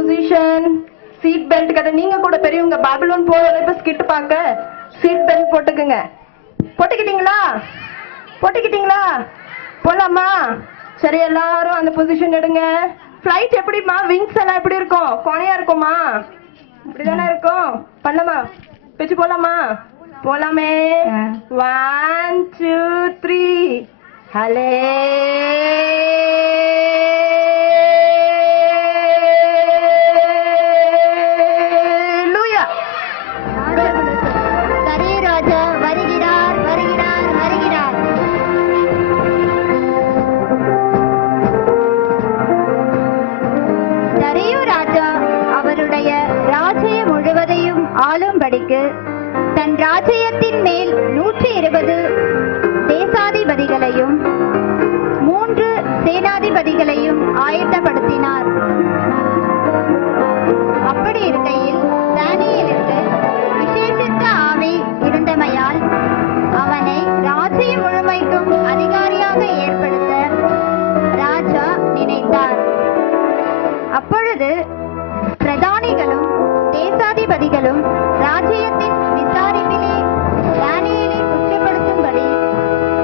Position. Seat belt கட்ட. நீங்க கூட பெரியவங்க பாபிலோன் போறத இப்ப ஸ்கிட் பார்க்க சீட் பெல்ட் போட்டுக்குங்க. போட்டுக்கிட்டீங்களா? போட்டுக்கிட்டீங்களா? போலாமா? சரி, எல்லாரும் அந்த பொசிஷன் எடுங்க. ஃபிளைட் எப்படிமா? விங்ஸ் எல்லாம் எப்படி இருக்கும்? கோணையா இருக்குமா? இப்படிதானே இருக்கும். பண்ணலாமா? பேச்சு போலாமா? போலாமே. 1 2 3. ஹலே ஆளும்படிக்கு தன் ராஜ்யத்தின் மேல் 120 தேசாதிபதிகளையும் 3 சேனாதிபதிகளையும் ஆயத்தப்படுத்தினார். அப்படி இருக்கையில் தானியேலுக்கு விசேஷித்த ஆவி இருந்தமையால் அவனை ராஜ்யம் முழுமைக்கும் அதிகாரியாக ஏற்படுத்த ராஜா நினைத்தார். அப்பொழுது பிரதானிகளும் தேசாதிபதிகளும் ராஜ்யத்தின் விசாரிப்பிலே தானியேலை குற்றப்படுத்தும்படி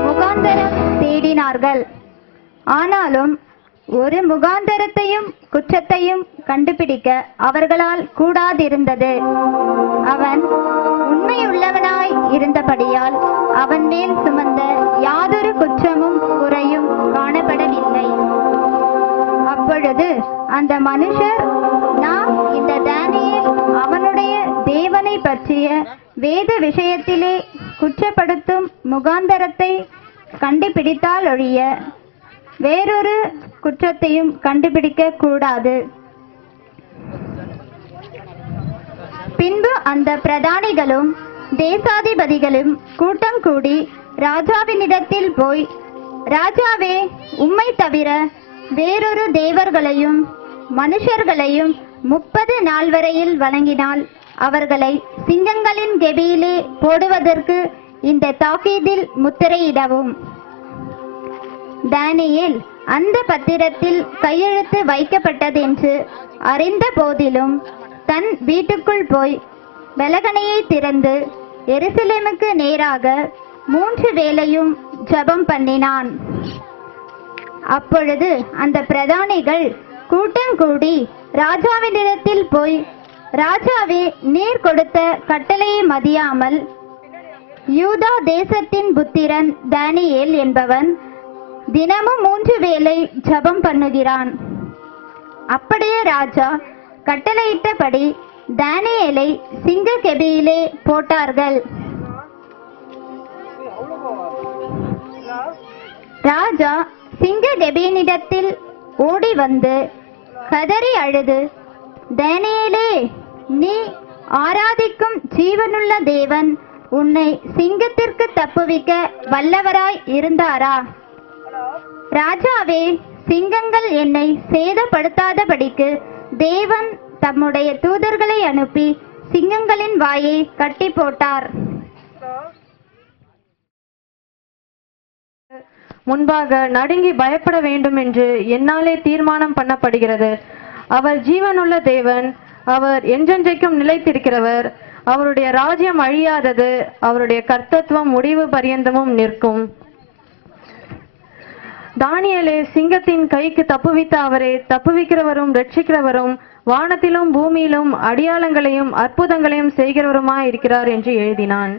முகாந்தரம் தேடினார்கள். ஆனாலும் ஒரு முகாந்தரத்தையும் குற்றத்தையும் கண்டுபிடிக்க அவர்களால் கூடாதிருந்தது. அவன் உண்மையுள்ளவனாய் இருந்தபடியால் அவன் மேல் சுமந்த யாதொரு குற்றமும் குறையும் காணப்படவில்லை. அப்பொழுது அந்த மனுஷர், நாம் இந்த தானியேல் அவனுடைய தேவனை பற்றிய வேத விஷயத்திலே குற்றப்படுத்தும் முகாந்தரத்தை கண்டுபிடித்தால் ஒழிய வேறொரு குற்றத்தையும் கண்டுபிடிக்க கூடாது. பின்பு அந்த பிரதானிகளும் தேசாதிபதிகளும் கூட்டம் கூடி ராஜாவினிடத்தில் போய், ராஜாவே, உம்மை தவிர வேறொரு தேவர்களையும் மனுஷர்களையும் 30 நாள் வரையில் வணங்கினால் அவர்களை சிங்கங்களின் கெபியிலே போடுவதற்கு இந்த தாக்கீதில் முத்திரையிடவும். தானியேல் அந்த பத்திரத்தில் கையெழுத்து வைக்கப்பட்டதென்று அறிந்த போதிலும் தன் வீட்டுக்குள் போய் பலகணியை திறந்து எருசலேமுக்கு நேராக 3 வேளையும் ஜெபம் பண்ணினான். அப்பொழுது அந்த பிரதானிகள் கூட்டம் கூடி ராஜாவினிடத்தில் போய், ராஜாவே, நீர் கொடுத்த கட்டளையை மதியாமல் யூதா தேசத்தின் புத்திரன் தானியேல் என்பவன் தினமும் 3 வேளை ஜெபம் பண்ணுகிறான். அப்படியே ராஜா கட்டளையிட்டபடி தானியேலை சிங்க கெபியிலே போட்டார்கள். ராஜா சிங்க கெபியினிடத்தில் ஓடி வந்து கதறி அழுது, தானியேலே, நீ ஆராதிக்கும் ஜீவனுள்ள தேவன் உன்னை சிங்கத்திற்கு தப்புவிக்க வல்லவராய் இருந்தாரா? ராஜாவே, சிங்கங்கள் என்னை சேதப்படுத்தாதபடிக்கு தேவன் தம்முடைய தூதர்களை அனுப்பி சிங்கங்களின் வாயை கட்டி போட்டார். முன்பாக நடுங்கி பயப்பட வேண்டும் என்று என்னாலே தீர்மானம் பண்ணப்படுகிறது. அவர் ஜீவனுள்ள தேவன், அவர் என்றென்றைக்கும் நிலைத்திருக்கிறவர். அவருடைய ராஜ்யம் அழியாதது, அவருடைய கர்த்தத்துவம் முடிவு பரியந்தமும் நிற்கும். தானியேலே, சிங்கத்தின் கைக்கு தப்புவித்த அவரே தப்புவிக்கிறவரும் ரட்சிக்கிறவரும் வானத்திலும் பூமியிலும் அடையாளங்களையும் அற்புதங்களையும் செய்கிறவருமாய் இருக்கிறார் என்று எழுதினான்.